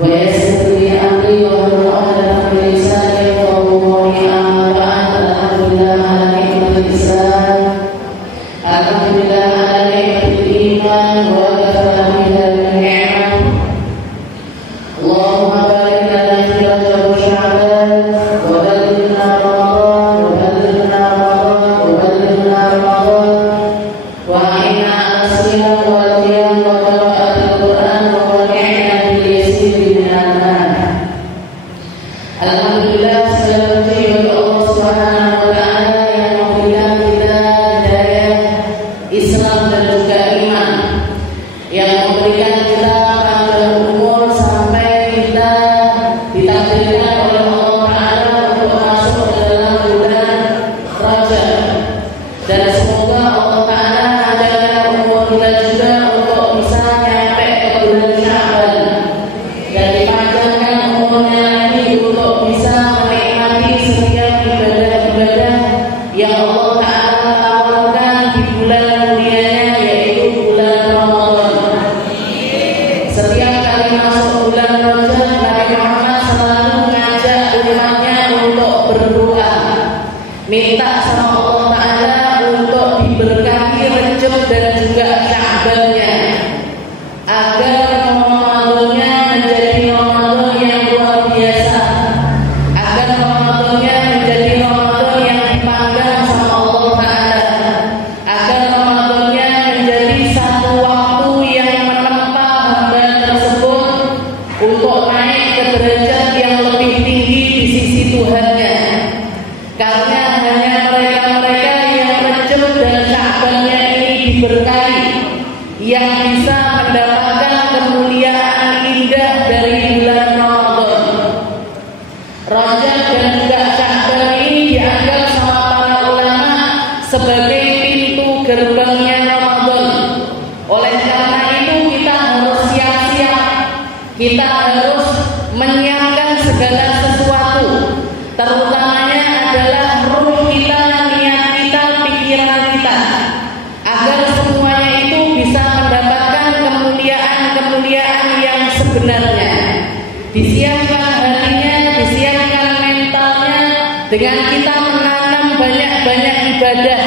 ويسر لي أمري واحلل عقدة من لساني يفقهوا قولي أما بعد الحمد لله على نعمة الإسلام الحمد لله على نعمة الإيمان وكفى بالله النعمة اللهم بارك لنا في رجب وشعبان وبلغنا رمضان وأعنا على الصيام والقيام وقراءة القرآن وقنعنا باليسير من المال. Alhamdulillah, segala puji bagi Allah Subhanahu wa Ta'ala yang memberikan kita hidayah Islam dan juga iman, yang memberikan kita panjang umur sampai kita ditakdirkan oleh Allah Ta'ala untuk masuk ke dalam bulan Rajab. Dan semoga Allah Ta'ala panjangkan umur kita juga untuk bisa nyampe ke bulan Sya'ban dan dipanjangkan umurnya lagi untuk bisa menikmati setiap ibadah-ibadah yang Allah Ta'ala tawarkan di bulan mulianya, yaitu bulan Ramadan. Setiap kali masuk bulan Rajab, Nabi Muhammad selalu mengajak umatnya untuk berdoa, minta sama Allah Ta'ala untuk diberkahi Rajab dan juga Sya'bannya, agar Ramadannya menjadi Ramadan yang luar biasa, agar Ramadannya menjadi Ramadan yang dipandang sama Allah Ta'ala, agar Ramadannya menjadi satu waktu yang menempa hamba tersebut untuk naik ke derajat yang lebih tinggi di sisi Tuhannya. Karena hanya mereka-mereka yang Rajab dan Sya'bannya ini diberkahi yang bisa mendapatkan kemuliaan indah dari bulan Ramadan. Rajab dan juga Sya'ban ini dianggap sama para ulama sebagai pintu gerbangnya Ramadan. Oleh karena itu kita harus siap-siap, kita harus menyiapkan segala sesuatu, terutamanya adalah ruh kita, niat kita, pikiran kita, agar semuanya itu bisa mendapatkan kemuliaan-kemuliaan yang sebenarnya. Disiapkan hatinya, disiapkan mentalnya dengan kita menanam banyak-banyak ibadah.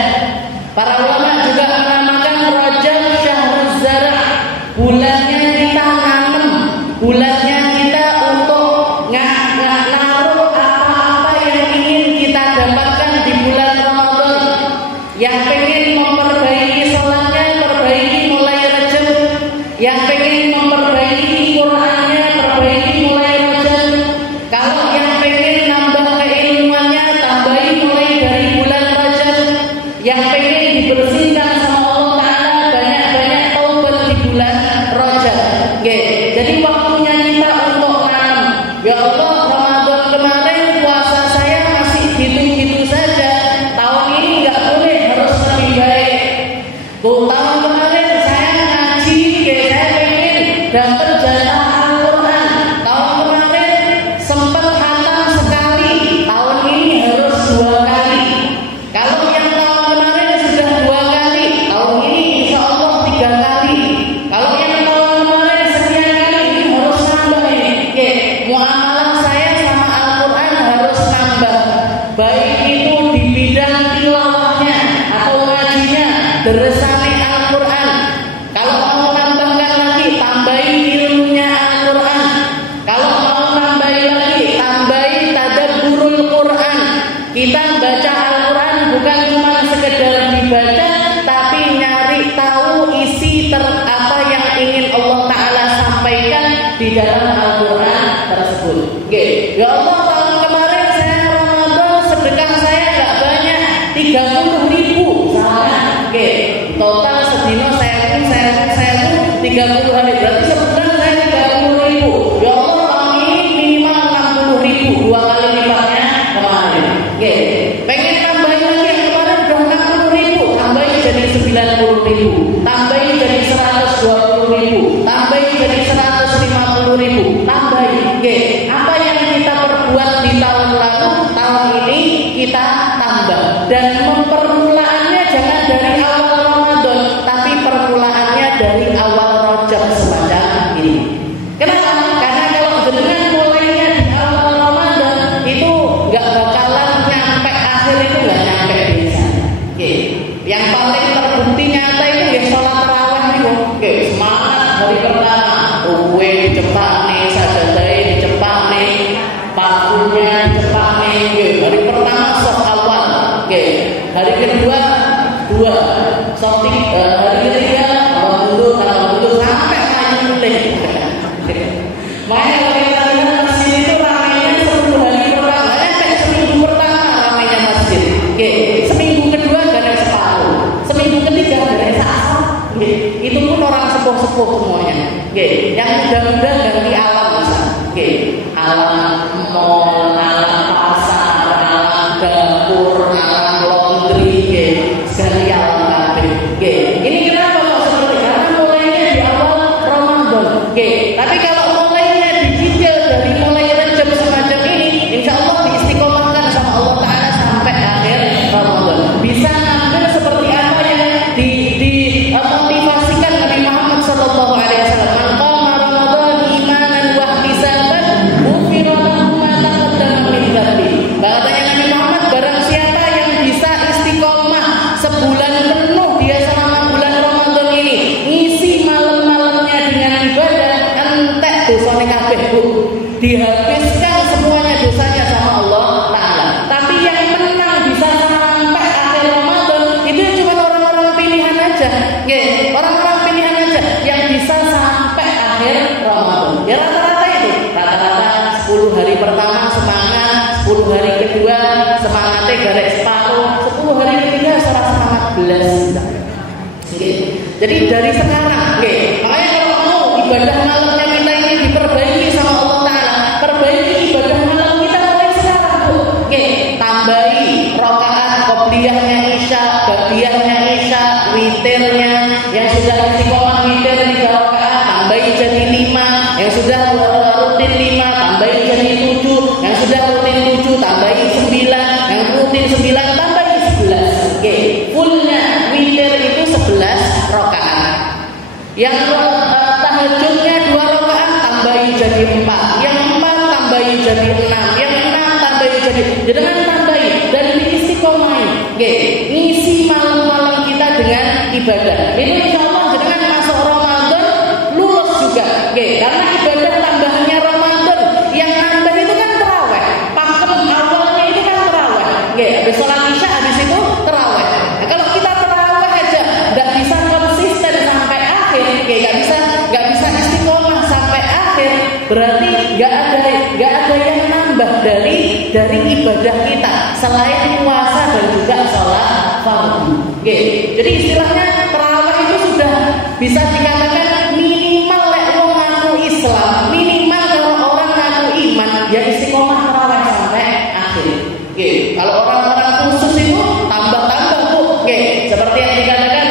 Para ulama juga menamakan Rajab Syahruz Zara', bulannya kita nanam, bulannya kita untuk naruh apa-apa yang ingin kita dapatkan di bulan Ramadan. Yang pengen memperbaiki salatnya, perbaiki mulai Rajab. Yang pengen memperbaiki Qur'annya, perbaiki mulai Rajab. Kalau yang pengen nambah keilmuannya, tambahi mulai dari bulan Rajab. Yang pengen dibersihkan sama Allah Ta'ala, banyak-banyak taubat di bulan Rajab. Jadi waktunya kita untuk nanam. Ya Allah, Ramadan kemarin puasa saya masih gitu-gitu saja. Tahun ini nggak boleh, harus lebih baik. Tahun kemarin saya ngaji, saya pengen dapat jatah Al-Quran. Tahun kemarin sempat khatam sekali, tahun ini harus 2 kali. Kalau yang tahun kemarin sudah 2 kali, tahun ini insya Allah 3 kali. Kalau yang tahun kemarin sekian kali, ini harus nambah ini. Muamalah saya sama Al-Quran harus nambah. Baik itu di bidang tilawahnya atau ngajinya, deresani Al-Quran. Kalau mau tambahkan lagi, tambahi ilmunya Al-Quran. Kalau mau tambahi lagi, tambahi tadabburul Quran. Kita baca Al-Quran bukan cuma sekedar dibaca, tapi nyari tahu isi apa yang ingin Allah Ta'ala sampaikan di dalam Al-Quran tersebut. Ya Allah, tahun kemarin saya Ramadan sedekah saya nggak banyak, 30.000 misalnya. Total sedino saya 30 hari, berarti sebulan saya 30.000. Ya Allah, tahun ini minimal 60.000, 2 kali lipatnya kemarin. Pengen tambahin lagi, yang kemarin udah 60.000, tambahin jadi 90.000, tambahin jadi 120.000, tambahin jadi 150.000, tambahin. Apa yang kita perbuat di tahun lalu, tahun ini kita tambah. Dan permulaannya jangan dari awal Ramadan, tapi permulaannya dari awal Rajab semacam jenengan mulainya di awal Ramadan itu nggak bakalan nyampe akhir itu nggak nyampe biasa. Oke, yang paling terbukti nyata itu ya sholat tarawih itu. Oke, semangat hari pertama, kue dicepak nih, sajadai dicepak nih, pakunya dicepak nih. Oke, hari pertama sok awal. Oke, hari kedua dua, sok hari ketiga kalau sampai mulai. Makanya kalau kita lihat masjid itu ramainya 10 hari pertama, sampai seminggu pertama ramainya masjid. Oke, seminggu kedua gak ada separuh, seminggu ketiga gak ada satu. Itu pun orang sepuh-sepuh semuanya. Oke, yang muda-muda ganti alam misalnya. Oke, alam mall, alam pasar, alam dapur, alam laundry, sekali alam kabeh. Oke, ini kenapa kok seperti karena mulainya di awal Ramadan. Oke, tapi kalau mulainya dicicil dari mulai Rajab semacam ini, insya Allah diistiqomahkan sama Allah Ta'ala sampai akhir Ramadan. Bisa ngambil seperti apa yang dimotivasikan Nabi Muhammad Sallallahu Alaihi Wasallam. Man qama Ramadan imanan wa ihtisaban ghufira lahu ma taqaddama min dhanbi. Katanya Nabi Muhammad, barang siapa yang bisa istiqomah sebulan penuh dia selama bulan Ramadan ini, ngisi malam-malamnya dengan ibadah, entek dosanya kabeh Bu. Dihabiskan semuanya dosanya sama Allah Ta'ala. Tapi yang menang bisa sampai akhir Ramadan itu cuma orang-orang pilihan aja. Oke, orang-orang pilihan aja yang bisa sampai akhir Ramadan. Ya rata-rata itu, rata-rata 10 hari pertama semangat, 10 hari kedua semangatnya garek separuh, 10 hari ketiga semangat belas. Oke. Jadi dari sekarang, oke, makanya kalau mau ibadah malamnya kita ini diperbaiki sama Allah Ta'ala, perbaiki ibadah malam kita mulai sekarang Bu. Oke, tambahi rakaat qobliyahnya Isya, ba'diyahnya Isya, witirnya yang sudah istiqomah witir 3 rakaat tambahi jadi 5, yang sudah rutin 5 tambahi jadi 7, yang sudah rutin 7 tambahi 9, yang rutin 9 tambahi 11. Oke, fullnya witir itu 11 rakaat. Yang tahajudnya 2 rakaat tambahi jadi 4, yang 4 tambahi jadi 6, yang 6 tambahi jadi dengan tambahi dan diistiqomahi. Oke, ngisi malam-malam kita dengan ibadah. Ini insya Allah dengan masuk Ramadan lulus juga. Oke, karena ibadah tambahannya Ramadan yang nambah itu kan tarawih. Pakem awalnya itu kan tarawih. Oke, habis sholat Isya habis itu tarawih. Nah, kalau kita tarawih aja nggak bisa konsisten sampai akhir, oke, nggak bisa istiqomah sampai akhir, berarti nggak ada yang nambah dari ibadah kita selain puasa dan juga sholat fardu. Oke, jadi istilahnya tarawih itu sudah bisa dikatakan minimal wong ngaku Islam, minimal kalau orang ngaku iman ya istiqomah tarawih sampai akhir. Oke, kalau orang-orang khusus itu tambah-tambah Bu. Oke, seperti yang dikatakan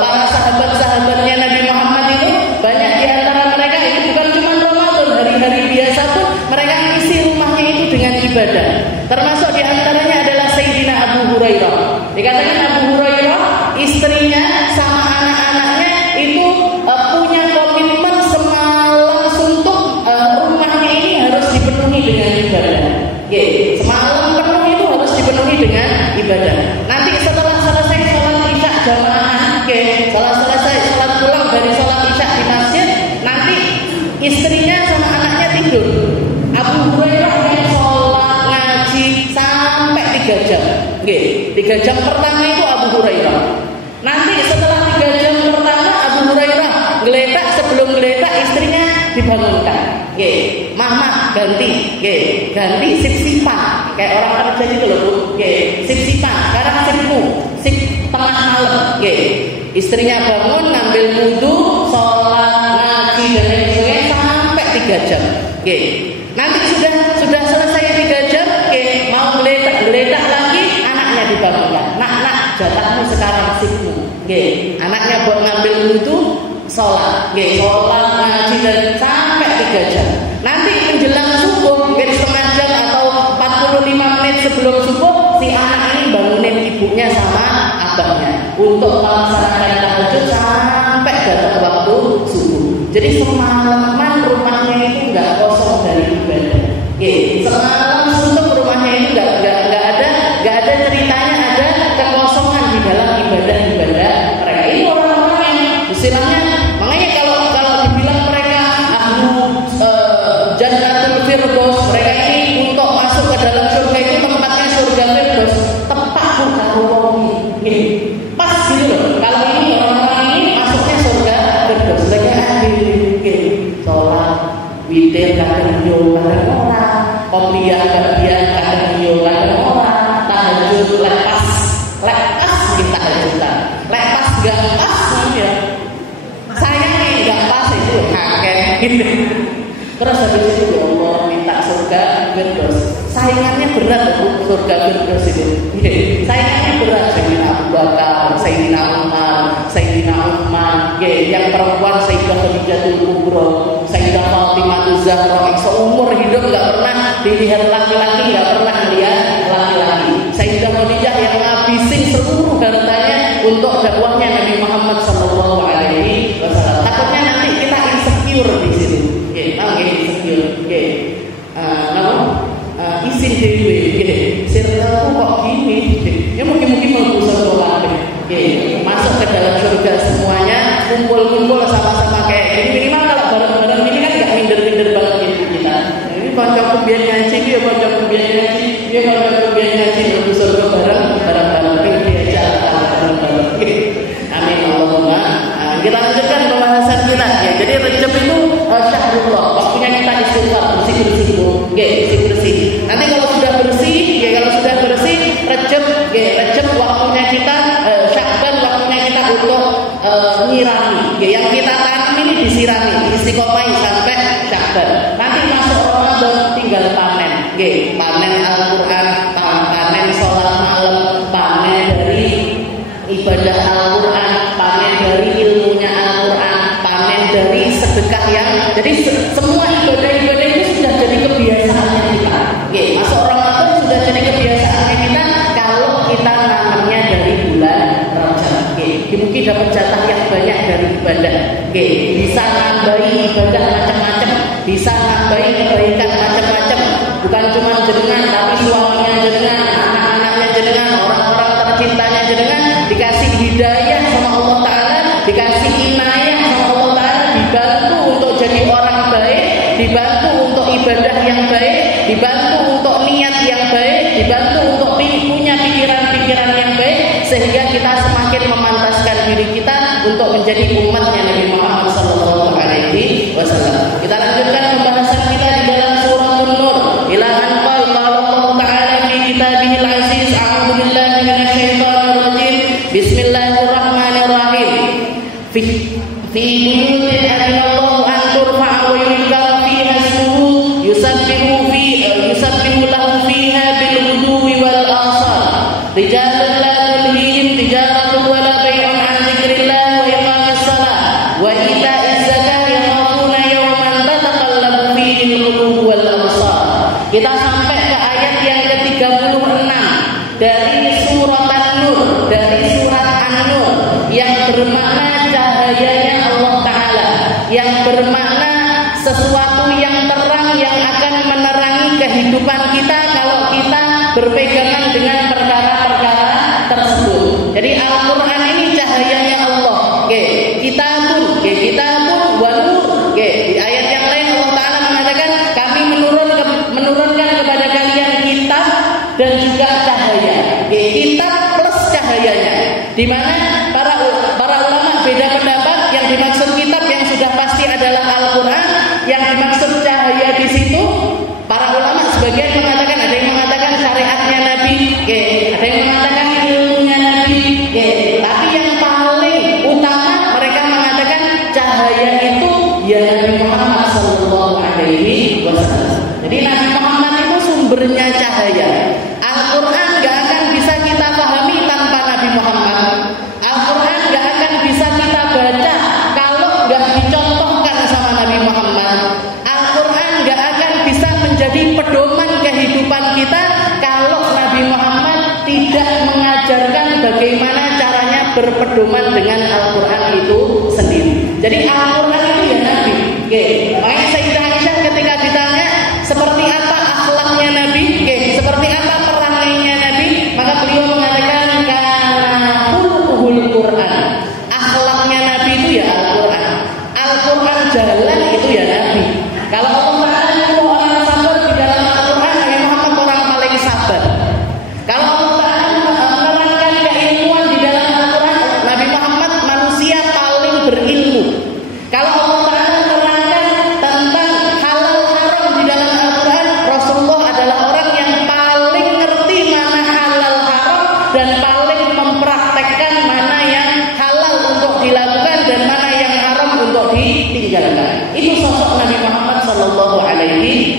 para sahabat-sahabatnya Nabi Muhammad itu banyak di antara mereka itu bukan cuma Ramadan, hari-hari biasa pun mereka isi rumahnya itu dengan ibadah. Termasuk di antaranya adalah Sayyidina Abu Hurairah. Dikatakan Abu Hurairah istrinya sama anak-anaknya itu punya komitmen semalam suntuk rumahnya ini harus dipenuhi dengan ibadah. Oke, semalam penuh itu harus dipenuhi dengan ibadah. Nanti setelah selesai sholat Isya jamaah, oke, setelah selesai sholat pulang dari sholat Isya di masjid, nanti istrinya sama anaknya tidur. Abu Hurairah yang sholat ngaji sampai 3 jam. Oke, 3 jam pertama itu Abu Hurairah. Nanti setelah 3 jam pertama Abu Hurairah geletak, sebelum geletak istrinya dibangunkan. Oke, mama ganti, ganti sip-sipan kayak orang kerja gitu loh Bu. Oke, sip-sipan. Sekarang sipmu, sip tengah malam. Oke, istrinya bangun, ngambil wudu, sholat, ngaji dan lain sebagainya sampai 3 jam. Oke, nanti sudah selesai 3 jam. Oke, mau geletak lagi, anaknya dibangunkan. Nak, jatahmu sekarang sipmu. Oke, anaknya buat ngambil wudu, sholat, sholat, ngaji dan sampai 3 jam. Nanti menjelang subuh, mungkin setengah jam atau 45 menit sebelum subuh, si anak ini bangunin ibunya sama abahnya untuk melaksanakan tahajud sampai datang waktu subuh. Jadi semalaman rumahnya itu nggak kosong dari Jannatul Firdaus. Mereka ini untuk masuk ke dalam surga itu tempatnya surga Firdaus. Tepat karo wong iki. Pas gitu loh. Kalau ini orang-orang ini masuknya surga Firdaus. Lagi ahli sholat, witir kadang yo kadang ora, qobliyah bagian kadang yo kadang ora, tahajud lepas kita hajudan. Lepas gak pas ya. Sayangnya gak pas itu kakek gitu. Terus habis itu ya Allah minta surga Firdaus. Saingannya berat loh surga Firdaus itu. Saingannya berat. Sayyidina Abu Bakar, Sayyidina Umar, Sayyidina Uthman, yang perempuan Sayyidah Khadijatul Kubra, Sayyidah Fatimah Zahra. Seumur hidup gak pernah dilihat laki-laki, gak pernah melihat laki-laki. Sayyidah Khadijah yang ngabisin seluruh hartanya untuk dakwahnya Nabi Muhammad sallallahu alaihi wasallam. Takutnya nanti kita insecure di sini. Insecure. Isin dewe, circleku kok gini? Ya mungkin mau surga masuk ke dalam surga semuanya, kumpul-kumpul sama-sama kayak ini. Minimal kalau bareng-bareng ini kan nggak minder-minder banget gitu kita. Ini kancaku biar ngaji, dia kancaku biar ngaji, dia kancaku biar ngaji, untuk surga bareng-bareng diajak bareng-bareng. Amin Allahumma. Kita lanjutkan pembahasan kita ya. Jadi Rajab itu syahrullah, waktunya kita istighfar, bersih-bersih bu, bersih-bersih. Nanti kalau sudah bersih, Rajab waktunya kita, Sya'ban waktunya kita untuk nyirami. Yang kita tanam ini disirami, istiqomah sampai Sya'ban. Nanti masuk Ramadan tinggal panen, panen Al-Quran, panen sholat malam, panen dari ibadah Al-Quran, panen dari ilmunya Al-Quran, panen dari sedekah yang. Jadi semua ibadah-ibadah itu sudah jadi kebiasaannya kita. Masuk Ramadan sudah jadi kebiasaannya kita. Kalau kita nanamnya dari bulan Rajab, mungkin dapat jatah yang banyak dari ibadah. Bisa nambahi ibadah macam-macam, bisa nambahi kebaikan macam-macam. Bukan cuma jenengan, tapi suaminya jenengan, anak-anaknya jenengan, orang-orang tercintanya jenengan dikasih hidayah sama Allah Ta'ala, dikasih inayah sama Allah Ta'ala, dibantu untuk jadi orang baik, dibantu untuk ibadah yang baik, dibantu untuk niat yang baik, dibantu untuk punya pikiran-pikiran yang baik, sehingga kita semakin memantaskan diri kita untuk menjadi umatnya Nabi Muhammad sallallahu alaihi wasallam. Kita lanjutkan pembahasan kita di dalam surah An-Nur. Ila an qala Allah Ta'ala fi kitabihil aziz, a'udzu billahi minasyaitonir rajim. Bismillahirrahmanirrahim. Fi buyutin adinallahu an turfa'a wa yuzkara fiha ismuhu yusabbihu lahu fiha bil ghuduwi wal asal. Rijalun la tulhihim tijaratun wa la bai'un an dzikrillah wa iqamis shalah wa ita'iz zakah yakhafuna yawman tataqallabu fihi al-qulub wal absar. Kita sampai ke ayat yang ke-36 dari surat An-Nur, dari surat An-Nur yang bermakna cahayanya Allah Ta'ala, yang bermakna sesuatu yang terang yang akan menerangi kehidupan kita kalau kita berpegangan dengan perkara-perkara tersebut. Jadi Al-Quran ini cahayanya Allah. Kitabun wa nur. Di ayat yang lain Allah Ta'ala mengatakan kami menurunkan kepada kalian kitab dan juga cahaya. Kitab plus cahayanya. Di mana para ulama beda pendapat. Yang dimaksud kitab yang sudah pasti adalah Al-Quran. Yang dimaksud cahaya di situ para ulama sebagian mengatakan, ada yang mengatakan syariatnya Nabi, ada yang mengatakan ilmunya Nabi, tapi yang paling utama mereka mengatakan cahaya itu ya Nabi Muhammad sallallahu alaihi wasallam. Jadi Nabi Muhammad itu sumbernya cahaya. Al-Quran gak akan bisa kita pahami tanpa Nabi Muhammad. Al-Quran gak akan bisa kita baca kalau gak dicontohkan sama Nabi Muhammad. Al-Quran gak akan bisa menjadi pedoman kehidupan kita kalau Nabi Muhammad tidak mengajarkan bagaimana caranya berpedoman dengan Al-Quran itu sendiri. Jadi Al-Quran itu ya Nabi. Makanya Sayyidah Aisyah ketika ditanya seperti apa akhlaknya Nabi, seperti apa perangainya Nabi, maka beliau mengatakan kana khuluquhul Quran. Akhlaknya Nabi itu ya Al-Quran. Al-Quran jalan itu ya Nabi. Kalau Allah Ta'ala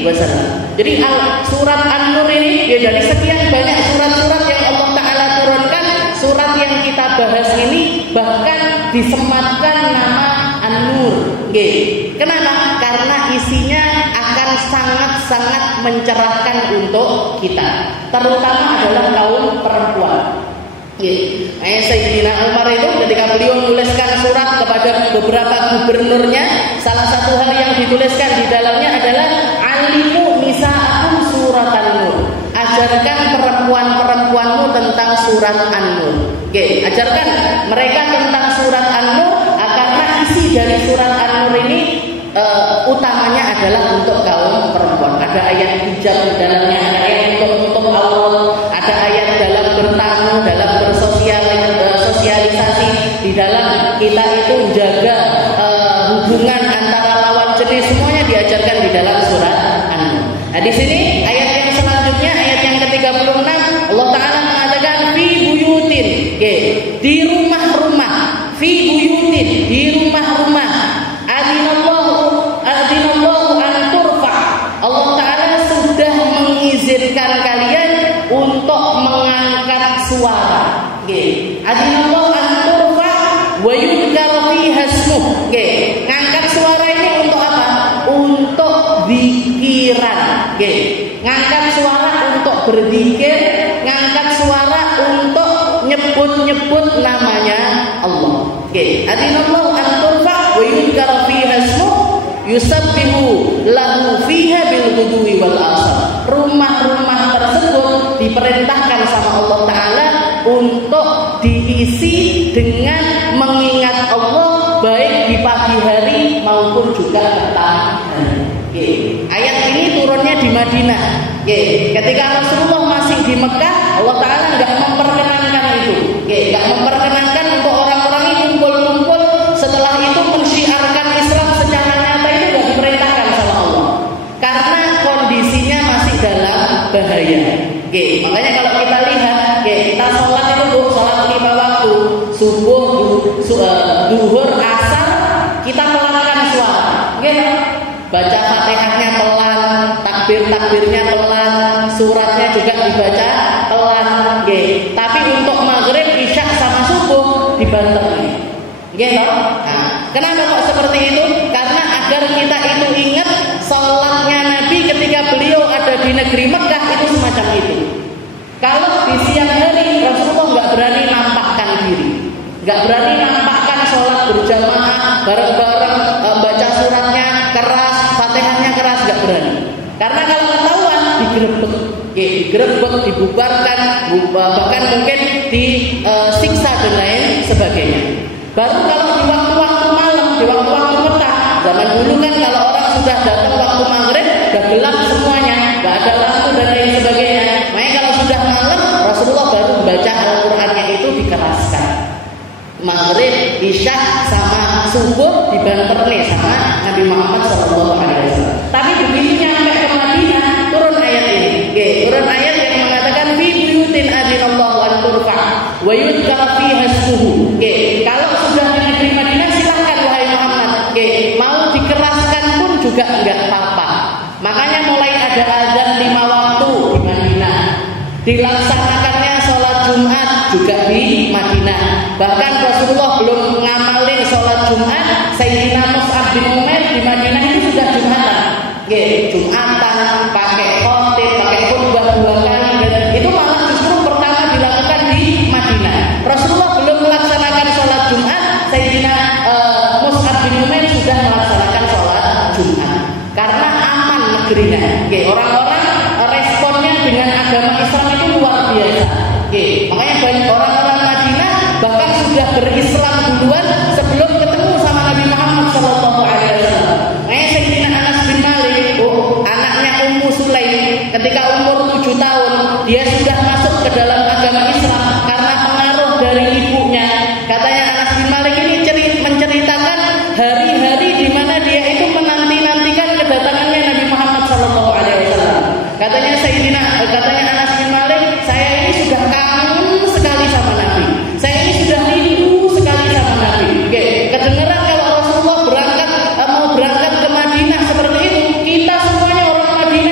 wasallam. Jadi surat An-Nur ini ya dari sekian banyak surat-surat yang Allah Ta'ala turunkan, surat yang kita bahas ini bahkan disematkan nama An-Nur. Kenapa? Karena isinya akan sangat-sangat mencerahkan untuk kita, terutama adalah kaum perempuan. Sayyidina Umar itu ketika beliau menuliskan surat kepada beberapa gubernurnya, salah satu hal yang dituliskan di dalamnya adalah alimu nisa'akum surat An-Nur. Ajarkan perempuan-perempuanmu tentang surat An-Nur. Ajarkan mereka tentang surat An-Nur, karena isi dari surat An-Nur ini utamanya adalah untuk kaum perempuan. Ada ayat hijab di dalamnya, ada ayat untuk Allah, ada ayat dalam bertamu, dalam bersosialisasi, di dalam kita itu menjaga hubungan antara lawan jenis, semuanya diajarkan di dalam surat An-Nur. Nah, di sini ayat yang selanjutnya, ayat yang ke-36, Allah Ta'ala mengatakan fi buyutin, di rumah-rumah, fi buyutin, di rumah-rumah, adinallahu an turfa. Allah Ta'ala sudah mengizinkan kalian untuk mengangkat suara. Adinallahu an turfa wa yudhkar fiha ismuh. Ngangkat suara ini untuk apa? Untuk zikiran. Ngangkat suara untuk berzikir, ngangkat suara untuk nyebut-nyebut namanya Allah. Adinallahu an turfa wa yudhkar fiha ismuh yusabbihu lahu fiha bil ghudwi wal asar. Rumah-rumah tersebut diperintahkan sama Allah Ta'ala untuk diisi dengan mengingat Allah, baik di pagi hari maupun juga petang hari. Ayat ini turunnya di Madinah. Ketika Rasulullah masih di Mekah, Allah Ta'ala nggak memperkenankan itu. Nggak memperkenankan untuk orang-orang ini kumpul-kumpul. Setelah itu mensyiarkan Islam secara nyata, itu nggak diperintahkan sama Allah, karena kondisinya masih dalam bahaya. Makanya kalau kita lihat, kita sholat itu sholat 5 waktu, subuh, duhur, asar, kita pelankan suara. Baca Fatihahnya pelan, takbir-takbirnya pelan, suratnya juga dibaca pelan. Tapi untuk maghrib, isya sama subuh dibanter. Kenapa kok seperti itu? Karena agar kita itu ingat sholatnya Nabi ketika beliau ada di negeri Mekah itu semacam itu. Kalau di siang hari Rasulullah nggak berani nampakkan diri, nggak berani nampakkan sholat berjamaah bareng-bareng, baca suratnya keras, Fatihahnya keras, nggak berani. Karena kalau ketahuan digerebek, dibubarkan, bahkan mungkin disiksa dan lain sebagainya. Baru kalau di waktu-waktu malam, di waktu-waktu petang, zaman dulu kan kalau orang sudah datang waktu maghrib, udah gelap semuanya, nggak ada lampu dan lain sebagainya. Makanya kalau sudah malam, Rasulullah baru baca Al-Qur'annya itu dikeraskan. Maghrib, isya sama subuh dibanter nih sama Nabi Muhammad SAW. Tapi begitu nyampe ke Madinah, turun ayat ini. Turun ayat yang mengatakan fi buyutin adinallahu an turfa wa yudhkar fiha ismuhu. Kalau sudah di negeri Madinah silahkan wahai Muhammad. Mau dikeraskan pun juga enggak apa-apa. Makanya mulai ada azan 5 waktu di Madinah. Dilaksanakannya sholat Jumat juga di Madinah. Bahkan Rasulullah belum ngamalin sholat Jumat, Sayyidina Mus'ab bin Umair di Madinah itu sudah Jumatan. Jumatan, pakai khotib, pakai khutbah 2 kali, dan itu malah justru pertama dilakukan di Madinah. Rasulullah belum melaksanakan sholat Jumat, Sayyidina Mus'ab bin Umair sudah melaksanakan sholat Jumat. Karena aman negerinya. Orang-orang responnya dengan agama Islam itu luar biasa. Makanya banyak orang-orang Madinah bahkan sudah berislam duluan sebelum ketemu sama Nabi Muhammad SAW. Sayyidina Anas bin Malik, anaknya Ummu Sulaim, ketika umur 7 tahun dia sudah masuk ke dalam agama Islam karena pengaruh dari ibunya. Katanya Anas bin Malik ini menceritakan hari-hari di mana dia itu menanti-nantikan kedatangannya Nabi Muhammad SAW. Katanya Anas bin Malik, saya ini sudah kangen sekali sama Nabi. Saya ini sudah rindu sekali sama Nabi. Kedengeran kalau Rasulullah mau berangkat ke Madinah seperti itu, kita semuanya orang Madinah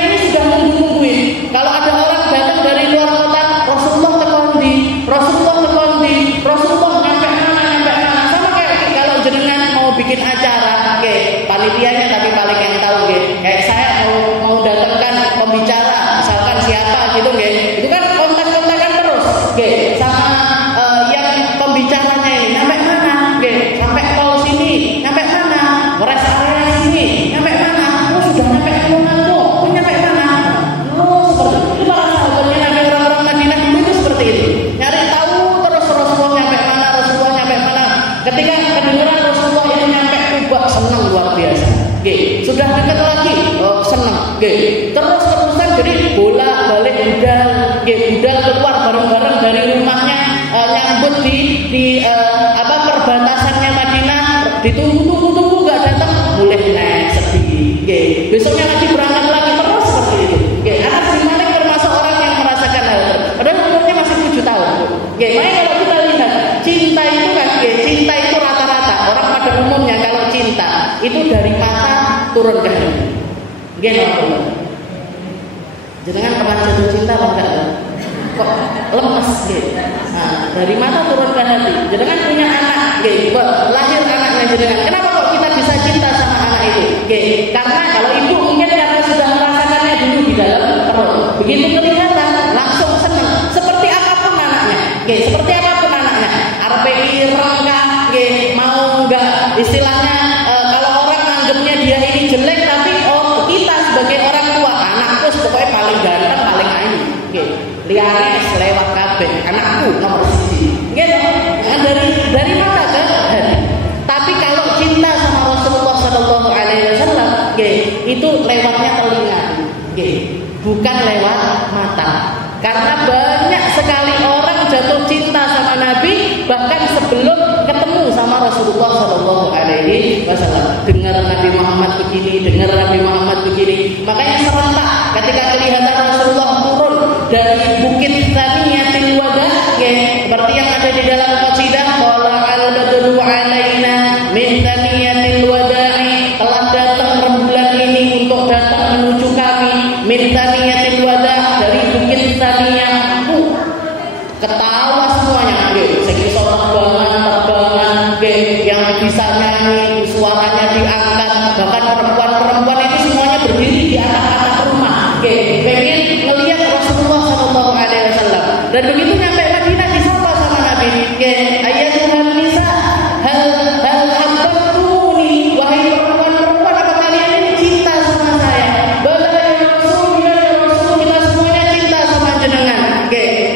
Terus-terusan jadi bolak-balik budal keluar bareng-bareng dari rumahnya, nyambut di perbatasannya Madinah, ditunggu nggak datang, mulai sedih. Besoknya lagi berangkat lagi, terus seperti itu. Anas bin Malik termasuk orang yang merasakan hal itu. Padahal umurnya masih 7 tahun. Makanya kalau kita lihat cinta itu kan, cinta itu rata-rata orang pada umumnya kalau cinta itu dari mata turun ke hati. Jangan pernah jatuh cinta apa enggak? Kok lemes Nah, dari mata turun ke hati. Jangan punya anak, lahir anaknya jenengan. Kenapa kok kita bisa cinta sama anak itu? Karena kalau ibu mungkin karena sudah merasakannya dulu di dalam perut. Begitu kelihatan langsung senang. Seperti apapun anaknya. Seperti apapun anaknya. Arpe ireng mau enggak istilahnya kalau orang anggapnya dia ini jelek, tapi kita sebagai orang tua anakku pokoknya paling ganteng, paling ayu. Liane selewat kabeh, anakku nomor 1. Dari mata ke hati. Tapi kalau cinta sama Rasulullah Shallallahu Alaihi Wasallam, itu lewatnya telinga, bukan lewat mata. Karena banyak sekali orang jatuh cinta sama Nabi bahkan sebelum ketemu sama Rasulullah Shallallahu Alaihi Wasallam. Dengar Nabi Muhammad begini, dengar Nabi Muhammad begini. Makanya serentak ketika kelihatan Rasulullah turun dari bukit Thaniyatil Wada, seperti yang ada di dalam qasidah, qala al-badru alaina min Thaniyatil Wada'i, telah datang rembulan ini untuk datang menuju kami, min Thaniyatil Wada, dari bukit Thaniyah. Ketawa semuanya, segi terbangan, yang bisa nyanyi, suaranya diangkat, bahkan perempuan-perempuan itu semuanya berdiri di atas rumah, pengen ngelihat Rasulullah Shallallahu Alaihi Wasallam. Dan begitu nyampe Madinah disapa sama Nabi, ayyatuhan nisa, hal habbatuni, wahai perempuan-perempuan, apa kalian ini cinta sama saya? Bala ya Rasul, kita semuanya cinta sama jenengan.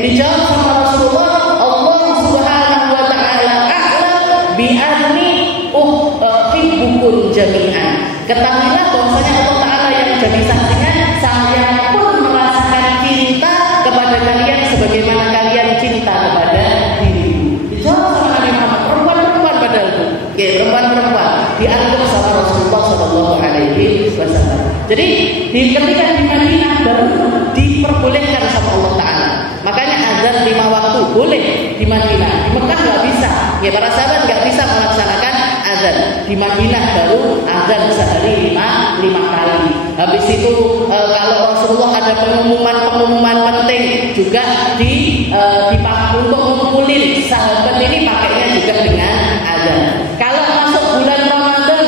Dijawab sama Rasulullah, Allah Subhanahu wa taala a'lam bi anni uhibbukum jami'an. Ketahuilah bahwasanya Allah taala yang jadi saksinya, saya pun merasakan cinta kepada kalian sebagaimana kalian cinta kepada diriku. Dijawab sama Nabi Muhammad, perempuan-perempuan padahal itu. Perempuan-perempuan dianggap sama Rasulullah Shallallahu Alaihi Wasallam. Jadi ketika di Madinah baru diperbolehkan sama Allah Taala. Makanya azan 5 waktu boleh di Madinah. Di Mekah nggak bisa. Para sahabat nggak bisa melaksanakan azan. Di Madinah baru azan sehari 5 kali. Habis itu kalau Rasulullah ada pengumuman penting juga untuk ngumpulin sahabat ini pakainya juga dengan azan. Kalau masuk bulan Ramadan,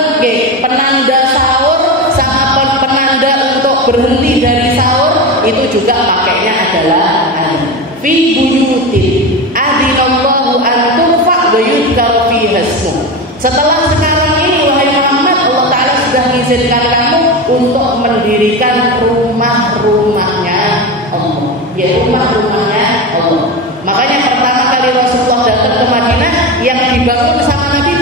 penanda sahur sama penanda untuk berhenti dari sahur itu juga pakainya adalah azan. Fi buyutin adinallahu an turfa wa yudhkar fiha ismuh. Setelah sekarang ini wahai Muhammad, Allah Ta'ala sudah mengizinkan kamu untuk mendirikan rumah-rumahnya Allah. Rumah-rumahnya Allah. Makanya pertama kali Rasulullah datang ke Madinah, yang dibangun sama Nabi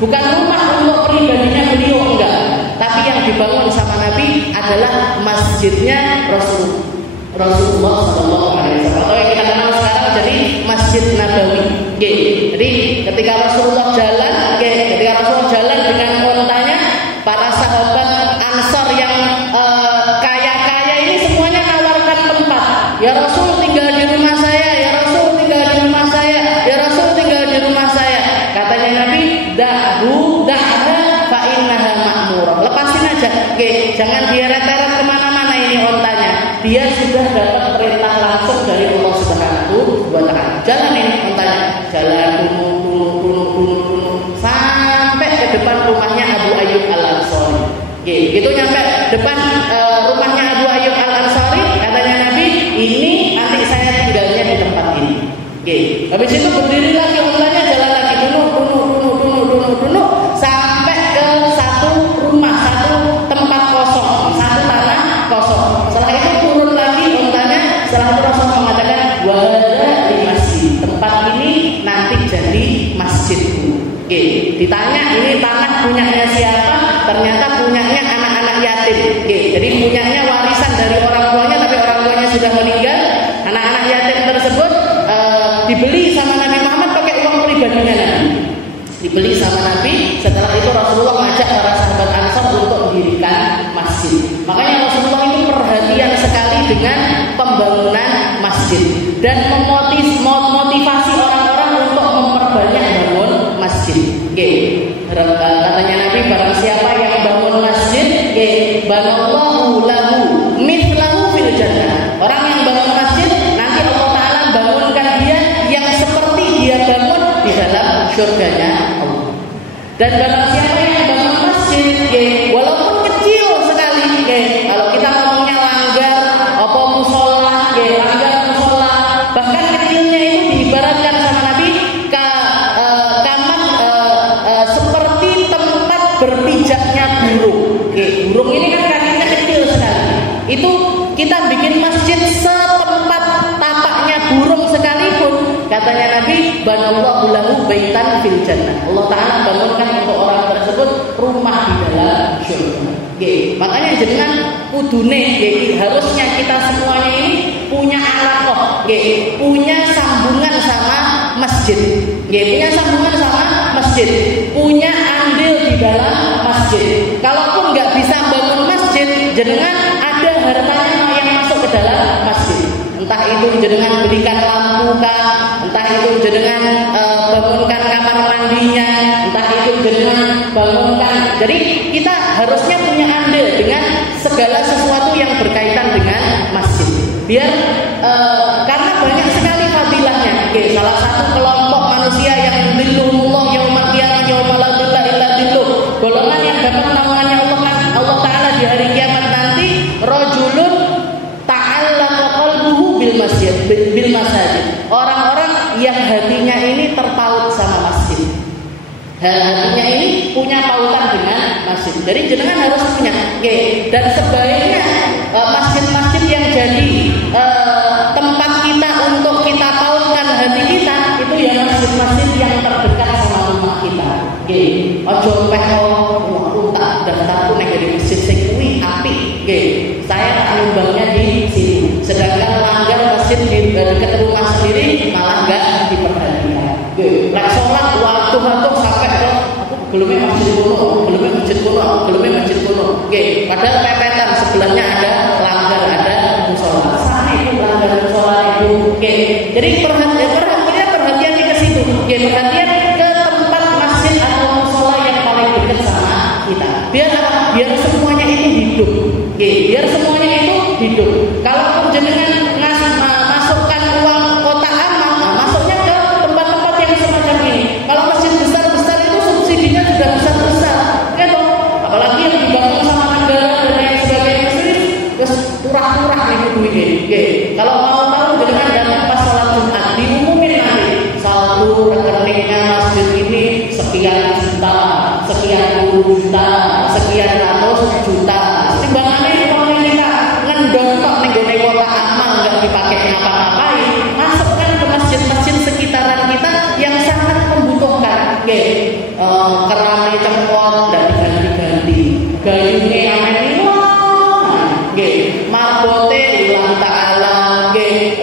bukan rumah untuk pribadinya beliau, enggak. Tapi yang dibangun sama Nabi adalah masjidnya Rasulullah Sallallahu Alaihi Wasallam, atau yang kita kenal sekarang jadi Masjid Nabawi. Jadi ketika Rasulullah jalan dengan ontanya, para sahabat Ansar yang kaya-kaya ini semuanya nawarkan tempat. Ya Rasul, tinggal di rumah saya. Ya Rasul, tinggal di rumah saya. Ya Rasul, tinggal di rumah saya. Katanya Nabi, da'ha fa innaha ma'murah. Lepasin aja. Jangan dieret-eret kemana-mana ini ontanya. Dia sudah dapat perintah langsung dari Allah Subhanahu wa taala. Jalan ini ontanya, jalan sampai ke depan rumahnya Abu Ayyub Al-Ansari. Gitu nyampe depan rumahnya Abu Ayyub Al-Ansari, katanya Nabi, ini nanti saya tinggalnya di tempat ini. Habis itu berdiri lagi ontanya, jalan lagi dulu sampai ke satu rumah, satu tempat kosong, satu tanah kosong. Setelah itu turun lagi ontanya. Setelah itu Rasulullah mengatakan, wahada di masjid, tempat ini nanti jadi masjidku. Ditanya ini tanah punyanya siapa? Ternyata punyanya anak-anaknya yatim. Jadi punyanya warisan dari orang tuanya, tapi orang tuanya sudah meninggal. Anak-anak yatim tersebut dibeli sama Nabi Muhammad pakai uang pribadinya Nabi. Dibeli sama Nabi. Setelah itu Rasulullah mengajak para sahabat Ansar untuk mendirikan masjid. Makanya Rasulullah itu perhatian sekali dengan pembangunan masjid dan memotivasi orang-orang untuk memperbanyak bangun masjid. Katanya Nabi, barang siapa yang bangun masjid, banallahu lahu mithlahu fil jannah. Orang yang bangun masjid, nanti Allah Ta'ala bangunkan dia yang seperti dia bangun di dalam surganya Allah. Dan barang siapa yang bangun masjid, walaupun kecil sekali, kalau kita ngomongnya langgar, apa musola, langgar musola, bahkan kecilnya itu diibaratkan sama Nabi seperti tempat berpijaknya burung. Burung ini kan kakinya kecil sekali. Itu kita bikin masjid setempat tapaknya burung sekalipun, katanya Nabi, banallahu lahu baitan fil jannah. Allah Ta'ala bangunkan untuk orang tersebut rumah di dalam surga. Makanya jenengan kudune, harusnya kita semuanya ini punya alaqah, punya sambungan sama masjid, punya sambungan sama masjid, punya andil di dalam masjid. Kalaupun nggak bisa bangun masjid, jenengan ada hartanya yang masuk ke dalam masjid. Entah itu jenengan belikan lampu kah, entah itu jenengan bangunkan kamar mandinya, entah itu jenengan bangunkan. Jadi kita harusnya punya andil dengan segala sesuatu yang berkaitan dengan masjid. Biar karena banyak sekali fadilahnya. Salah satu kelompok manusia yang dhillullah yaumal qiyamah yauma la dhilla illa dhilluh, golongan yang dapat naungannya Allah Ta'ala di hari kiamat nanti, rajulun ta'allaqa qalbuhu bil masajid. Orang-orang yang hatinya ini terpaut sama masjid. Hatinya ini punya pautan dengan masjid. Jadi jenengan harus punya. Dan sebaiknya masjid-masjid yang jadi tempat kita untuk kita pautkan hati kita itu ya masjid-masjid yang terdekat sama rumah kita. Ojo peko tak daftarku nek di masjid sing kuwi apik. Saya tak nyumbangnya di sini. Sedangkan langgar masjid di dekat rumah sendiri malah enggak diperhatikan. Lek sholat waktu sampai ke belumnya masjid kuno, padahal pepetan sebelahnya ada langgar, ada musola. Sana itu langgar musola itu. Jadi perhatian ke situ. Perhatian ke tempat masjid atau musola yang paling dekat sama kita. Biar semuanya itu hidup. Biar semuanya itu hidup. Kalau jenengan masukkan uang kotak amal, masuknya ke tempat-tempat yang semacam ini. Kalau masjid besar-besar itu subsidinya sudah besar-besar, apalagi yang dibangun sama negara dan lain sebagainya, terus murah-murah itu duitnya. Kalau mau tahu jenengan datang pas sholat Jumat diumumin nanti saldo rekeningnya masjid ini sekian juta, sekian puluh juta, sekian ratus juta. Timbangannya uangnya kita ngedontok nih kotak amal nggak dipakai ngapa-ngapain, masukkan ke masjid-masjid sekitaran kita yang sangat membutuhkan. Keramnya cempot dan diganti-ganti, gayungnya yang marbote lillahi ta'ala,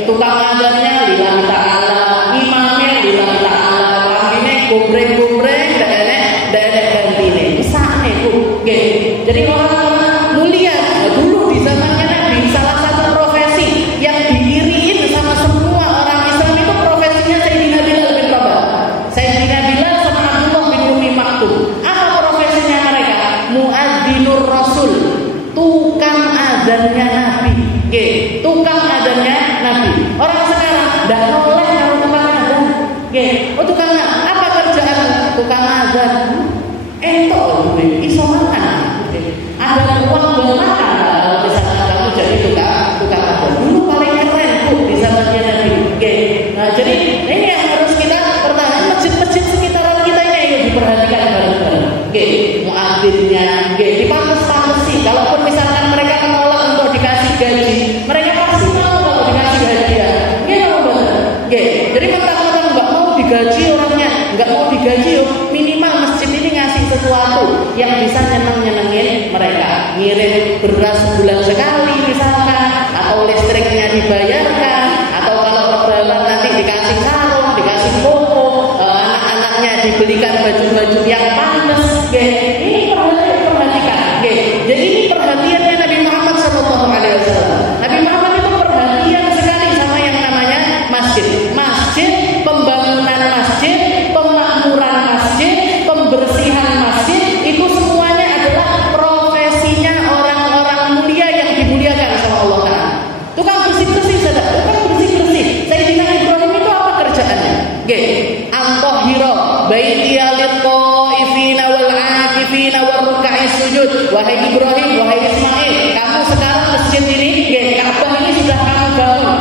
tukang ajarnya lillahi ta'ala, imamnya lillahi ta'ala, lambine gombreng-gombreng daerah gantine besane Bu. Jadi orang-orang mulia dulu di zamannya Nabi, salah satu profesi yang diiriin sama semua orang Islam itu profesinya Sayyidina Bilal bin Rabah. Sayyidina Bilal sama Abdullah bin Umi Maktum. Apa profesinya mereka? Muadzinur Rasul, tukang azannya Nabi. Tukang azannya Nabi. Orang sekarang enggak noleh kalau tukang azan. Oh tukang apa kerjaan tukang azan? Entok iso makan. Ada uang buat makan kalau misalnya kamu jadi tukang azan. Dulu paling keren Bu di zamannya Nabi. Nah, jadi ini yang harus kita pertahankan, masjid-masjid sekitaran kita ini yang diperhatikan bareng-bareng. Muadzinnya dipantes-pantesi. Kalaupun misalkan mereka menolak untuk dikasih gaji, mereka pasti mau kalau dikasih hadiah. Jadi mentang-mentang nggak mau digaji orangnya, nggak mau digaji, minimal masjid ini ngasih sesuatu yang bisa nyenengin mereka. Ngirim beras sebulan sekali misalkan, atau listriknya dibayarkan, atau kalau lebaran nanti dikasih sarung, dikasih koko, anak-anaknya dibelikan baju-baju yang panas. Ini perhatikan. Jadi ini perhatiannya Nabi Muhammad SAW. Nabi Muhammad itu perhatian sekali sama yang namanya masjid, pembangunan masjid, pemakmuran masjid, pembersihan masjid, itu semuanya adalah profesinya orang-orang mulia yang dimuliakan sama Allah Ta'ala. Tukang bersih-bersih, tukang bersih-bersih. Sayyidina Ibrahim itu apa kerjaannya? Antahhira baitiya lit-thaifina wal-'akifina war-ruk'is sujud. Wahai Ibrahim, wahai Ismail, kamu sekarang masjid ini, Ka'bah ini sudah kamu bangun,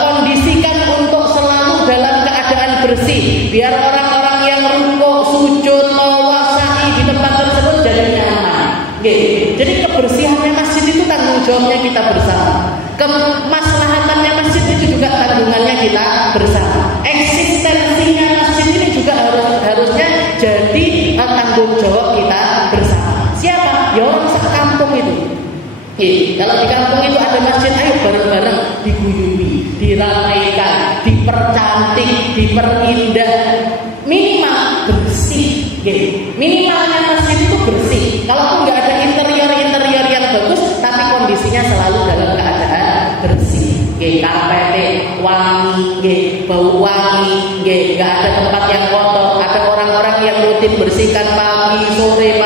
kondisikan untuk selalu dalam keadaan bersih, biar orang-orang yang rukuk, sujud, tawaf, sa'i di tempat tersebut jadi nyaman. Jadi kebersihannya masjid itu tanggung jawabnya kita bersama. Kemaslahatannya masjid itu juga tanggungannya kita bersama. Eksistensinya masjid ini juga harusnya jadi tanggung jawab kita bersama. Siapa? Ya orang sekampung itu. Kalau di kampung itu ada masjid, ayo bareng-bareng diguyuri, diramaikan, dipercantik, diperindah, minimal bersih. Minimalnya masjid itu bersih. Kalaupun nggak ada interior yang bagus, tapi kondisinya selalu dalam keadaan bersih. Karpetnya wangi, bau wangi, nggak ada tempat yang kotor. Ada orang-orang yang rutin bersihkan pagi sore.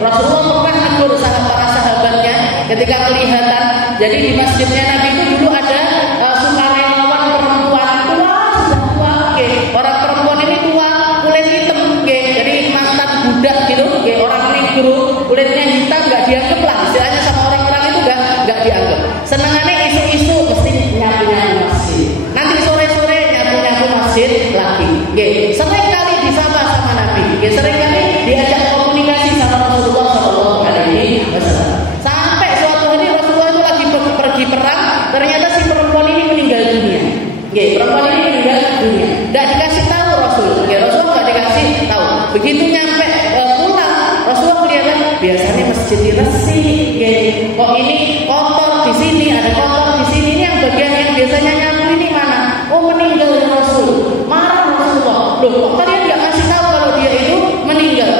Rasulullah pernah menegur para sahabatnya ketika kelihatan. Jadi di masjidnya Nabi itu dulu ada sukarelawan perempuan sudah tua. Orang perempuan ini tua, kulit hitam. Jadi mantan budak gitu. Orang negro, kulitnya hitam, nggak dianggap lah. Istilahnya sama orang-orang itu nggak dianggap. Senangannya isu-isu mesti nyapu-nyapu masjid. Nanti sore-sore nyapu-nyapu masjid lagi. Sering kali disapa sama Nabi. Sering kali diajak komunikasi sama Rasulullah SAW. Sampai suatu hari Rasulullah itu lagi pergi perang, ternyata si perempuan ini meninggal dunia. Perempuan ini meninggal dunia. Tidak dikasih tahu Rasulullah nggak dikasih tahu. Begitu nyampe pulang, Rasulullah kelihatan biasanya masjid bersih. Kok ini kotor di sini, ada kotor di sini. Ini yang bagian yang biasanya nyapu ini mana? Oh, meninggal Rasul. Marah Rasulullah. Loh, kok kalian nggak kasih tahu kalau dia itu meninggal?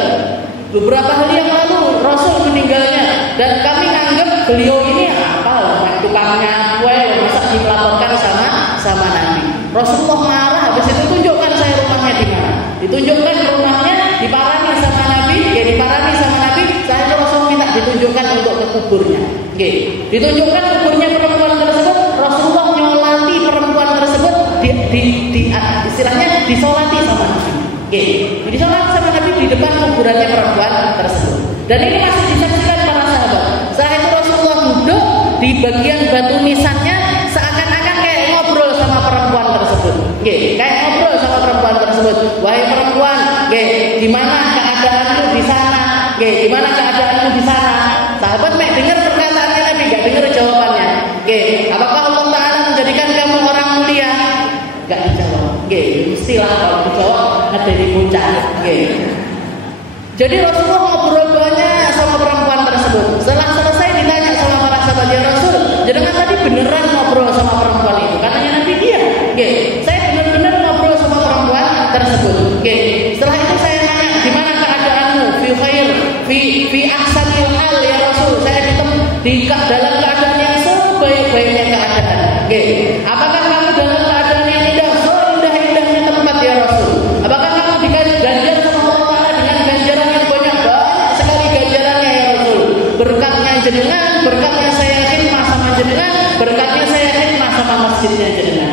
Beberapa hari yang lalu Rasul meninggalnya, dan kami anggap beliau ini tukang nyapu, masa dilaporkan sama Nabi. Rasulullah marah. Habis itu tunjukkan saya rumahnya di mana. Ditunjukkan rumahnya, diparani sama Nabi. Saya Rasul minta ditunjukkan untuk ke kuburnya. Ditunjukkan kuburnya perempuan tersebut. Rasulullah nyolati perempuan tersebut istilahnya disolati sama Nabi. Disolati sama Nabi di depan kuburannya perempuan tersebut. Dan ini masih disaksikan para sahabat. Setelah itu Rasulullah duduk di bagian batu nisannya, seakan-akan kayak ngobrol sama perempuan tersebut. Kayak ngobrol sama perempuan tersebut. Wahai perempuan, gimana keadaanmu di sana? Gimana keadaanmu di sana? Sahabat dengar perkataannya Nabi, gak dengar jawabannya. Apakah Allah Ta'ala menjadikan kamu orang mulia? Gak dijawab. Mestilah kalau dijawab ada di puncak. Jadi Rasulullah ngobrol banyak sama perempuan tersebut. Setelah selesai ditanya sama para sahabat, ya Rasul, jenengan tadi beneran ngobrol sama perempuan itu? Katanya Nabi, iya. Saya benar-benar ngobrol sama perempuan tersebut. Setelah itu saya nanya, gimana keadaanmu? Fi khair, fi ahsanil hal ya Rasul. Saya di dalam keadaan yang sebaik-baiknya keadaan. Apakah kamu dalam keadaan yang indah? Indah-indahnya tempat ya Rasul. Apakah kamu diganjar sama Allah Ta'ala dengan ganjaran yang banyak sekali ganjarannya ya Rasul? Berkatnya jenengan, berkatnya saya khidmah sama jenengan, berkatnya saya khidmah sama masjidnya jenengan.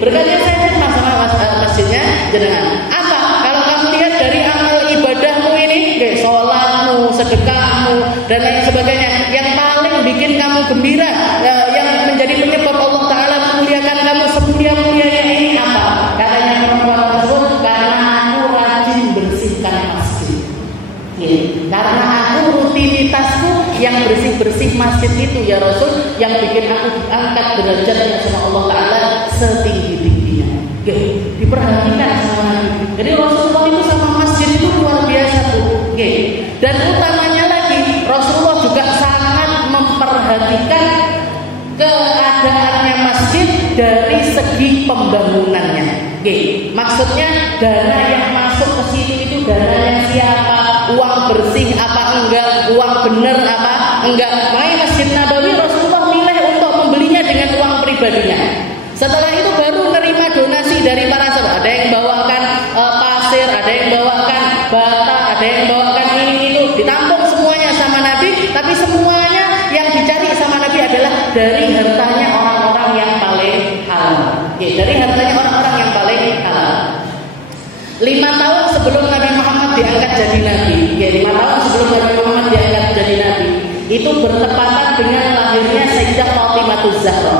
Berkatnya saya khidmah sama masjidnya jenengan. Apa? Kalau kamu lihat dari amal ibadahmu ini, sholatmu, sedekahmu, dan lain sebagainya, yang paling bikin kamu gembira, yang menjadi penyebab Allah Ta'ala memuliakan kamu semulia-mulianya ini apa? Katanya perempuan tersebut, karena aku rajin bersihkan masjid. Karena aku rutinitasku yang bersih-bersih masjid itu ya Rasul, yang bikin aku diangkat derajatnya sama Allah Ta'ala setinggi-tingginya. Diperhatikan sama Nabi. Jadi Rasulullah itu sama masjid itu luar biasa tuh. Dan utamanya lagi, Rasulullah memperhatikan keadaannya masjid dari segi pembangunannya. Oke, maksudnya dana yang masuk ke sini itu dananya siapa? Uang bersih apa enggak? Uang bener apa enggak? Makanya Masjid Nabawi Rasulullah milih untuk membelinya dengan uang pribadinya. Setelah itu baru menerima donasi dari para sahabat. Ada yang bawakan pasir, ada yang bawakan bata, ada yang bawakan ini itu. Ditampung semuanya sama Nabi, tapi semuanya yang dicari sama Nabi adalah dari hartanya orang-orang yang paling halal. Ya, dari hartanya orang-orang yang paling halal. 5 tahun sebelum Nabi Muhammad diangkat jadi Nabi, ya 5 tahun sebelum Nabi Muhammad diangkat jadi Nabi, itu bertepatan dengan lahirnya Sayyidah Fatimah Zahra,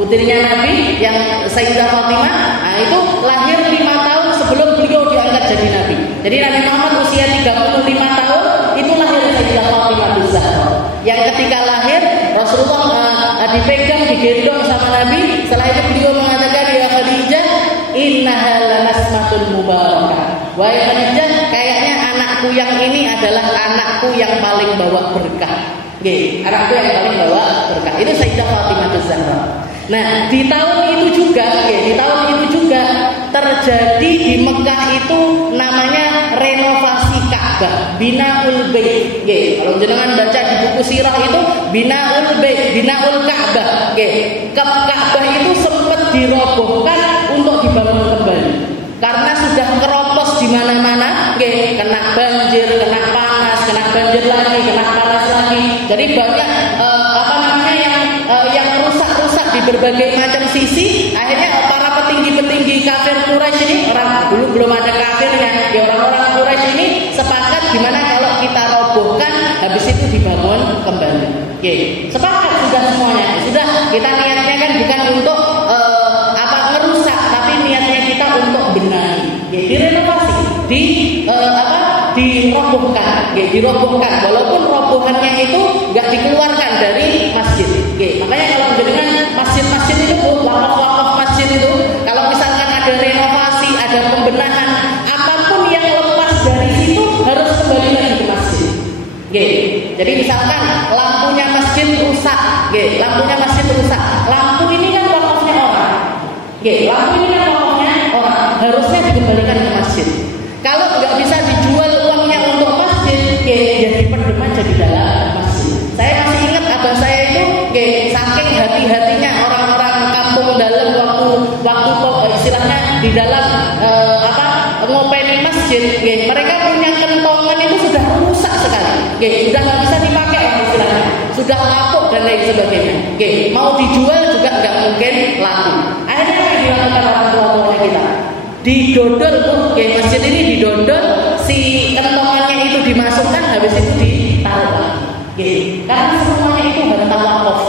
putrinya Nabi yang Sayyidah Fatimah. Nah, itu lahir 5 tahun sebelum beliau diangkat jadi Nabi. Jadi Nabi Muhammad usia 35 tahun, itu lahir Sayyidah Fatimah Zahra. Yang ketika lahir Rasulullah dipegang, digendong sama Nabi. Setelah itu beliau mengatakan, ya Khadijah, innaha lanasmatun mubarakah. Wahai Khadijah, kayaknya anakku yang ini adalah anakku yang paling bawa berkah. Oke, anakku yang paling bawa berkah. Itu Sayyidah Fatimah Zahra. Nah, di tahun itu juga terjadi di Mekah itu namanya renovasi Ka'bah, Binaul Bait. Oke, kalau jenengan baca di buku sirah itu Binaul Bait, Binaul Ka'bah. Oke, Ka'bah itu sempat dirobohkan untuk dibangun kembali karena sudah keropos di mana-mana. Oke, kena banjir, kena panas, kena banjir lagi, kena panas lagi. Jadi banyak yang rusak-rusak di berbagai macam sisi. Akhirnya para petinggi-petinggi kafir Quraisy ini, orang dulu belum ada kafirnya, ya orang-orang Quraisy ini sepakat gimana kalau kita robohkan, habis itu dibangun kembali. Oke, sepakat sudah semuanya. Sudah, kita niatnya kan bukan untuk ngerusak, tapi niatnya kita untuk benahi. Ya, direnovasi, dirobohkan, ya, dirobohkan. Walaupun robohannya itu nggak dikeluarkan dari masjid. Oke, makanya kalau dengan masjid-masjid itu, wakaf-wakaf masjid itu, kalau misalkan ada renovasi, ada pembenahan, apapun yang lepas dari situ harus kembali lagi ke masjid. Oke, jadi misalkan lampunya masjid rusak, lampunya masjid rusak, lampu ini kan wakafnya orang. Lampu ini kan wakafnya orang, harusnya dikembalikan ke masjid. Kalau nggak bisa dijual uangnya untuk masjid, jadi pendeman jadi dalam masjid. Saya masih ingat abah saya itu, saking hati-hatinya orang-orang kampung dalam waktu istilahnya di dalam ngopeni masjid, mereka punya kentongan itu sudah rusak sekali, sudah nggak bisa dipakai istilahnya, sudah lapuk dan lain sebagainya. Mau dijual juga nggak mungkin laku. Akhirnya apa yang dilakukan orang tua-tuanya kita? Didodol tuh, masjid ini didodol, si kentongannya itu dimasukkan, habis itu ditaruh. Karena semuanya itu harta wakaf.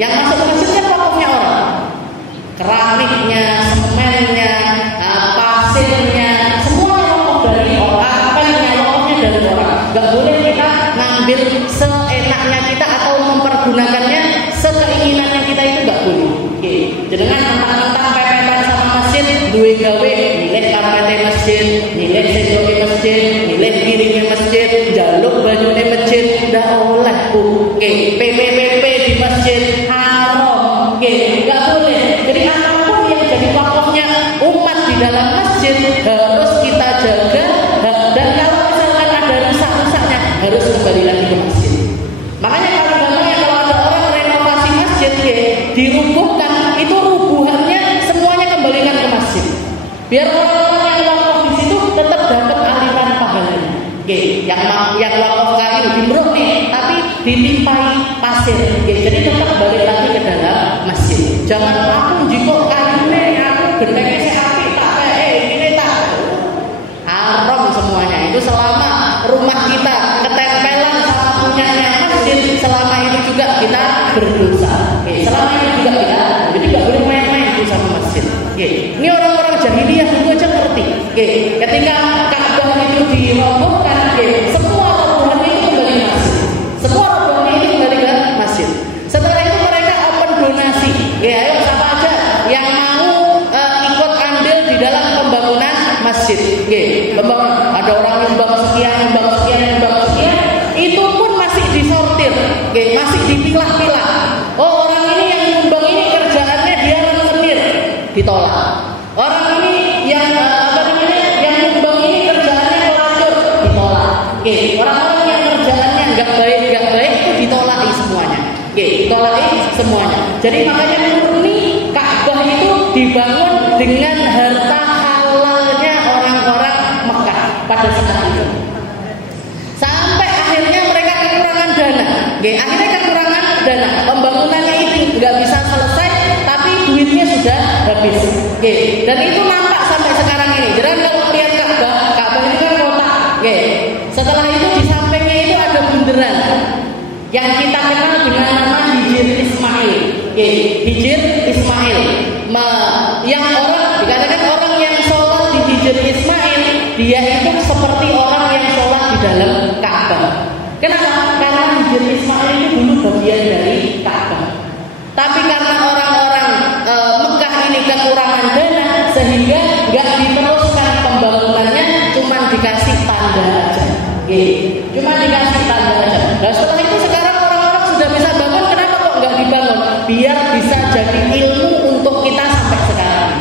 Yang masuk ke masjid kan wakafnya orang, keramiknya, semennya, pasirnya, semuanya wakaf dari orang. Wakafnya dari orang. Gak boleh kita ngambil seenaknya kita atau mempergunakannya sekeinginannya kita, itu gak boleh. Jangan mentang-mentang pepetan sama masjid, duwe gawe, nilai karpete masjid, nilai sendoke masjid, nilai piringnya masjid, jaluk bajunya masjid, ndak oleh bu. PPPP di masjid haram. Nggak boleh. Jadi apapun yang jadi wakafnya umat di dalam masjid harus kita jaga, dan kalau misalkan ada rusak-rusaknya harus kembali lagi ke masjid. Makanya kalau ada orang renovasi masjid, dirubuhkan, itu rubuhannya semuanya kembalikan ke masjid. Biar orang-orang yang wakaf di situ tetap dapat aliran pahalanya. Yang wakaf kayu dimruk nih, tapi dilimpai pasir. Jadi tetap balik lagi ke dalam masjid. Jangan aku jikok kayune, aku gentengnya saya apik tak ini tak. Haram semuanya. Itu selama rumah kita ketempelan sama punyanya masjid, selama itu juga kita berdosa. Selama itu juga kita, jadi nggak boleh main-main itu sama masjid. Ini orang-orang jahiliyah dulu aja ngerti. Ketika Ka'bah itu dirobohkan, semua robohan itu kembali ke masjid. Semua robohan itu kembali ke masjid. Setelah itu mereka open donasi. Ayo siapa aja yang mau ikut andil di dalam pembangunan masjid. Ada orang nyumbang sekian, itu pun masih disortir, masih dipilah-pilah. Tolak semuanya. Jadi makanya murni Ka'bah itu dibangun dengan harta halalnya orang-orang Mekah pada saat itu. Sampai akhirnya mereka kekurangan dana. Akhirnya kekurangan dana. Pembangunannya itu nggak bisa selesai, tapi duitnya sudah habis. Dan itu nampak sampai sekarang ini. Jadi kalau lihat Ka'bah itu kan kotak. Setelah itu di sampingnya itu ada bundaran yang kita kenal dengan nama Hijr Ismail. Hijr Ismail. Yang orang dikatakan orang yang sholat di Hijr Ismail, dia itu seperti orang yang sholat di dalam Ka'bah. Kenapa? Karena Hijr Ismail itu dulu bagian dari Ka'bah. Tapi karena orang-orang Mekah ini kekurangan dana, sehingga nggak diteruskan pembangunannya, cuma dikasih tanda aja. Cuma dikasih tanda aja. Nah setelah itu sekarang orang-orang sudah bisa bangun, kenapa kok nggak dibangun? Biar bisa jadi ilmu untuk kita sampai sekarang.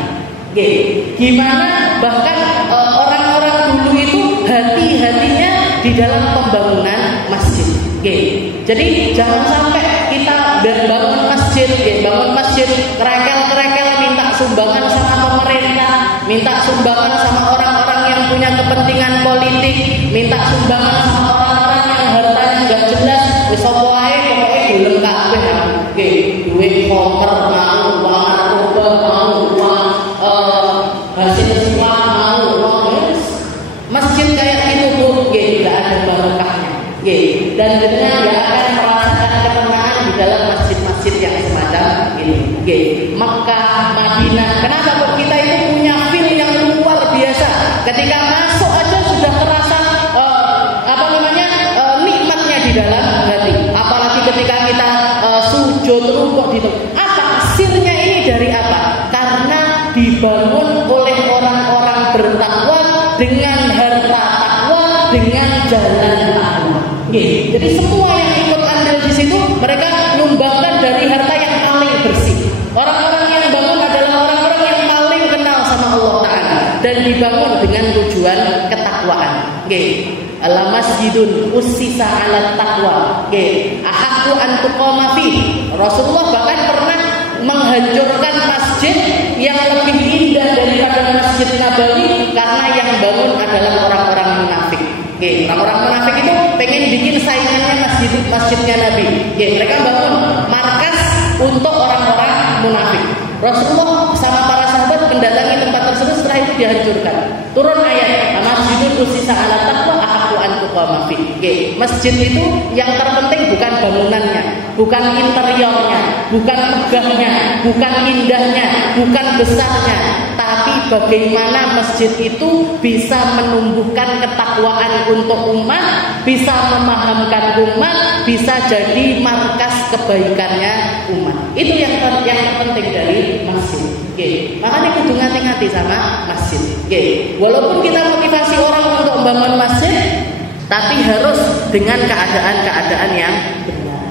Gimana bahkan orang-orang dulu itu hati-hatinya di dalam pembangunan masjid. Jadi jangan sampai kita bangun masjid, kerekel minta sumbangan sama pemerintah, minta sumbangan sama orang-orang yang punya kepentingan politik, minta sumbangan sama orang-orang yang hartanya nggak jelas. Wis apa wae pokoke gelem kabeh. Duit koper mau, uang narkoba mau, uang hasil semua mau, uang masjid kayak gitu Bu, nggak ada barokahnya. Dan kita nggak akan merasakan ketenangan di dalam masjid-masjid yang semacam ini. Mekah, Madinah. Kenapa kok kita itu punya feel yang luar biasa? Ketika masuk aja sudah terasa nikmatnya di dalam hati. Apalagi ketika kita sujud rukuk gitu. Apa sirnya ini dari apa? Karena dibangun oleh orang-orang bertakwa dengan harta takwa, dengan jalan takwa. Jadi semua yang ikut andil di situ mereka nyumbangkan dari harta yang paling bersih. Orang-orang yang bangun adalah orang-orang yang paling kenal sama Allah Ta'ala dan dibangun dengan tujuan ketakwaan. Ala masjidun ussisa ala taqwa. Ahaqqu an tuqama fi. Rasulullah bahkan pernah menghancurkan masjid yang lebih indah daripada Masjid Nabawi karena yang bangun adalah orang-orang munafik. Orang-orang munafik itu pengen bikin saingannya masjidnya Nabi. Mereka bangun markas untuk orang-orang munafik. Rasulullah sama para sahabat mendatangi tempat tersebut, setelah itu dihancurkan. Turun ayat, masjidun ussisa ala taqwa ahaqqu an tuqama fi. Masjid itu yang terpenting bukan bangunannya, bukan interiornya, bukan megahnya, bukan indahnya, bukan besarnya, tapi bagaimana masjid itu bisa menumbuhkan ketakwaan untuk umat, bisa memahamkan umat, bisa jadi markas kebaikannya umat. Itu yang terpenting dari masjid. Makanya kudu ngati-ngati sama masjid. Walaupun kita motivasi orang untuk membangun masjid, tapi harus dengan keadaan-keadaan yang benar.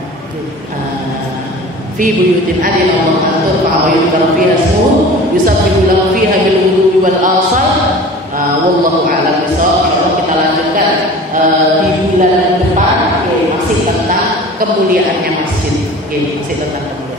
Fi buyutin adina wa turfa wa yudhkar fiha ismuhu yusabbihu lahu fiha bil ghudwi wal asal. Wallahu a'lam bishawab. Kita lanjutkan di bulan depan masih tentang kemuliaannya masjid. Masih tentang kemuliaan.